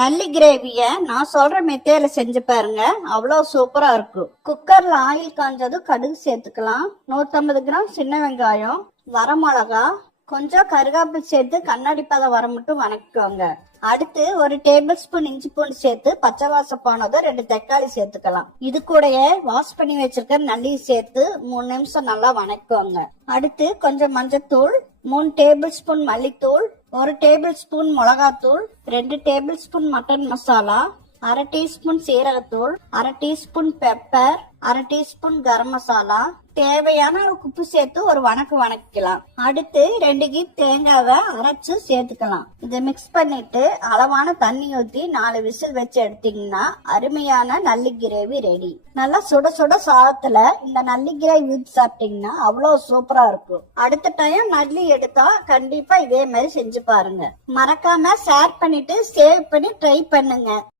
நல்லி கிரேவிய நான் சொல்ற மெத்தேல செஞ்சு பாருங்க, அவ்வளவு சூப்பரா இருக்கும். குக்கர்ல ஆயில் காஞ்சதும் கடுகு சேர்த்துக்கலாம். 150 கிராம் சின்ன வெங்காயம், வரமிளகா, கொஞ்சம் கருவேப்பிலை சேர்த்து கண்ணாடி பதம் வர மட்டும் வணக்கிக்கோங்க. அடுத்து ஒரு டேபிள் ஸ்பூன் இஞ்சி பூண்டு சேர்த்து பச்சை வாசம் போனதும் 2 தக்காளி சேர்த்துக்கலாம். இது கூடயே வாஷ் பண்ணி வச்சிருக்க நல்லி சேர்த்து 3 நிமிஷம் நல்லா வணக்குவாங்க. அடுத்து கொஞ்சம் மஞ்சத்தூள், 3 டேபிள் ஸ்பூன் மல்லித்தூள், 1 டேபிள் ஸ்பூன் மிளகாத்தூள், 2 table spoon mutton masala, 1/2 teaspoon சீரகத்தூள், 1/2 teaspoon pepper, 1/2 teaspoon garam masala, தேவையான உப்பு சேர்த்து ஒரு வணக்கலாம். அடுத்து 2 கீப் தேங்காவை அரைச்சு சேர்த்துக்கலாம். இதை மிக்ஸ் பண்ணிட்டு அளவான தண்ணி ஊத்தி 4 விசில் வச்சு எடுத்தீங்கன்னா அருமையான நல்லி கிரேவி ரெடி. நல்லா சுட சுட சாதத்துல இந்த நல்லி கிரேவி ஊத்தி சாப்பிட்டீங்கன்னா அவ்வளவு சூப்பரா இருக்கும். அடுத்த டைம் நல்லி எடுத்தா கண்டிப்பா இதே மாதிரி செஞ்சு பாருங்க. மறக்காம ஷேர் பண்ணிட்டு சேவ் பண்ணி ட்ரை பண்ணுங்க.